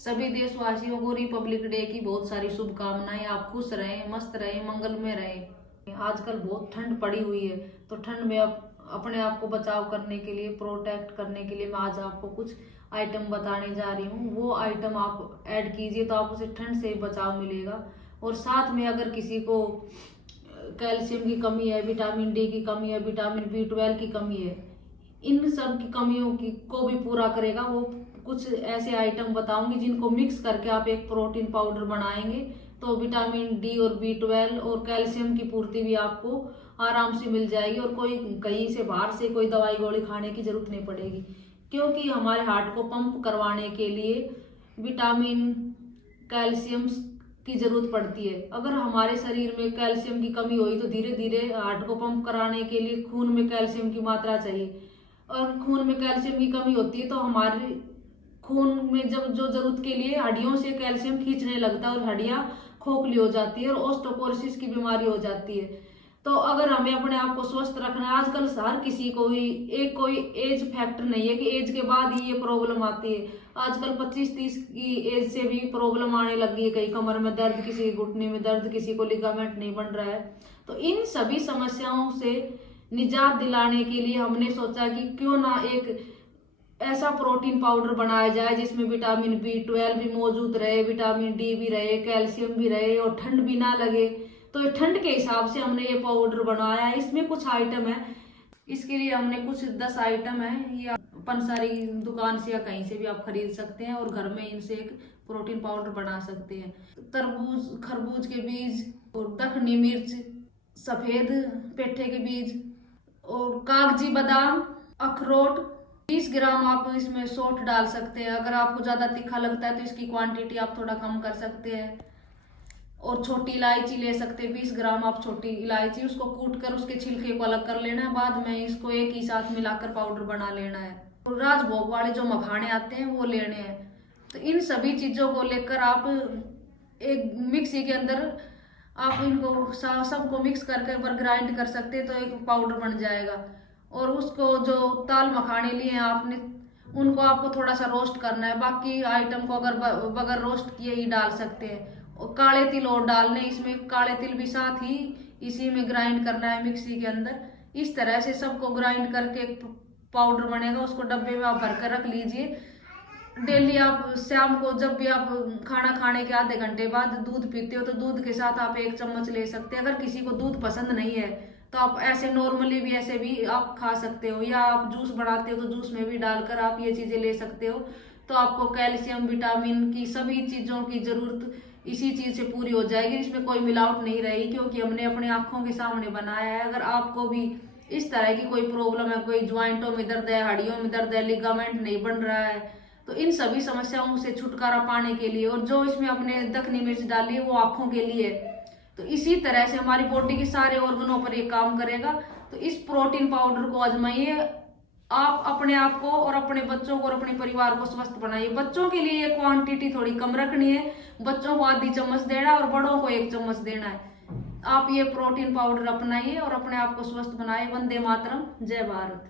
सभी देशवासियों को रिपब्लिक डे की बहुत सारी शुभकामनाएं। आप खुश रहें, मस्त रहें, मंगल में रहें। आजकल बहुत ठंड पड़ी हुई है, तो ठंड में आप अपने आप को बचाव करने के लिए, प्रोटेक्ट करने के लिए मैं आज आपको कुछ आइटम बताने जा रही हूँ। वो आइटम आप ऐड कीजिए तो आप उसे ठंड से बचाव मिलेगा। और साथ में अगर किसी को कैल्शियम की कमी है, विटामिन डी की कमी है, विटामिन B12 की कमी है, इन सब की कमियों की को भी पूरा करेगा। वो कुछ ऐसे आइटम बताऊंगी जिनको मिक्स करके आप एक प्रोटीन पाउडर बनाएंगे तो विटामिन डी और B12 और कैल्शियम की पूर्ति भी आपको आराम से मिल जाएगी और कोई कहीं से बाहर से कोई दवाई गोली खाने की जरूरत नहीं पड़ेगी। क्योंकि हमारे हार्ट को पंप करवाने के लिए विटामिन कैल्शियम की जरूरत पड़ती है। अगर हमारे शरीर में कैल्शियम की कमी हुई तो धीरे धीरे हार्ट को पंप कराने के लिए खून में कैल्शियम की मात्रा चाहिए, और खून में कैल्शियम की कमी होती है तो हमारे खून में जब जो जरूरत के लिए हड्डियों से कैल्शियम खींचने लगता है और हड्डियां खोखली हो जाती है और ऑस्टोपोरोसिस की बीमारी हो जाती है। तो अगर हमें अपने आप को स्वस्थ रखना है, आजकल हर किसी को ही एक कोई एज फैक्टर नहीं है कि एज के बाद ही ये प्रॉब्लम आती है। आजकल 25-30 की एज से भी प्रॉब्लम आने लगी है, कहीं कमर में दर्द, किसी के घुटने में दर्द, किसी को लिगामेंट नहीं बन रहा है। तो इन सभी समस्याओं से निजात दिलाने के लिए हमने सोचा कि क्यों ना एक ऐसा प्रोटीन पाउडर बनाया जाए जिसमें विटामिन B12 भी मौजूद रहे, विटामिन डी भी रहे, कैल्शियम भी रहे और ठंड भी ना लगे। तो ठंड के हिसाब से हमने ये पाउडर बनाया है। इसमें कुछ आइटम है, इसके लिए हमने कुछ 10 आइटम है। ये पंसारी दुकान से या कहीं से भी आप खरीद सकते हैं और घर में इनसे एक प्रोटीन पाउडर बना सकते हैं। तरबूज, खरबूज के बीज और दखनी मिर्च, सफेद पेठे के बीज और कागजी बादाम, अखरोट। 20 ग्राम आप इसमें सौंठ डाल सकते हैं। अगर आपको ज्यादा तीखा लगता है तो इसकी क्वांटिटी आप थोड़ा कम कर सकते हैं। और छोटी इलायची ले सकते हैं, 20 ग्राम आप छोटी इलायची, उसको कूट कर उसके छिलके को अलग कर लेना है। बाद में इसको एक ही साथ मिलाकर पाउडर बना लेना है। और राजभोग वाले जो मखाने आते हैं वो लेने हैं। तो इन सभी चीजों को लेकर आप एक मिक्सी के अंदर आप इनको सबको मिक्स करके एक बार ग्राइंड कर सकते हैं तो एक पाउडर बन जाएगा। और उसको जो ताल मखाने लिए हैं आपने, उनको आपको थोड़ा सा रोस्ट करना है। बाकी आइटम को अगर बगैर रोस्ट किए ही डाल सकते हैं। और काले तिल और डालने, इसमें काले तिल भी साथ ही इसी में ग्राइंड करना है मिक्सी के अंदर। इस तरह से सबको ग्राइंड करके एक पाउडर बनेगा। उसको डब्बे में आप भर कर रख लीजिए। डेली आप शाम को जब भी आप खाना खाने के आधे घंटे बाद दूध पीते हो तो दूध के साथ आप 1 चम्मच ले सकते हैं। अगर किसी को दूध पसंद नहीं है तो आप ऐसे नॉर्मली भी ऐसे भी आप खा सकते हो, या आप जूस बनाते हो तो जूस में भी डालकर आप ये चीजें ले सकते हो। तो आपको कैल्शियम, विटामिन की सभी चीजों की जरूरत इसी चीज से पूरी हो जाएगी। इसमें कोई मिलावट नहीं रहेगी क्योंकि हमने अपने आंखों के सामने बनाया है। अगर आपको भी इस तरह की कोई प्रॉब्लम है, कोई ज्वाइंटों में दर्द है, हड्डियों में दर्द है, लिगामेंट नहीं बन रहा है, तो इन सभी समस्याओं से छुटकारा पाने के लिए, और जो इसमें अपने दखनी मिर्च डाली है वो आंखों के लिए, तो इसी तरह से हमारी बॉडी के सारे ऑर्गनों पर ये काम करेगा। तो इस प्रोटीन पाउडर को आजमाइए। आप अपने आप को और अपने बच्चों को और अपने परिवार को स्वस्थ बनाइए। बच्चों के लिए ये क्वांटिटी थोड़ी कम रखनी है, बच्चों को आधी चम्मच देना और बड़ों को 1 चम्मच देना है। आप ये प्रोटीन पाउडर अपनाइए और अपने आप को स्वस्थ बनाइए। वंदे मातरम, जय भारत।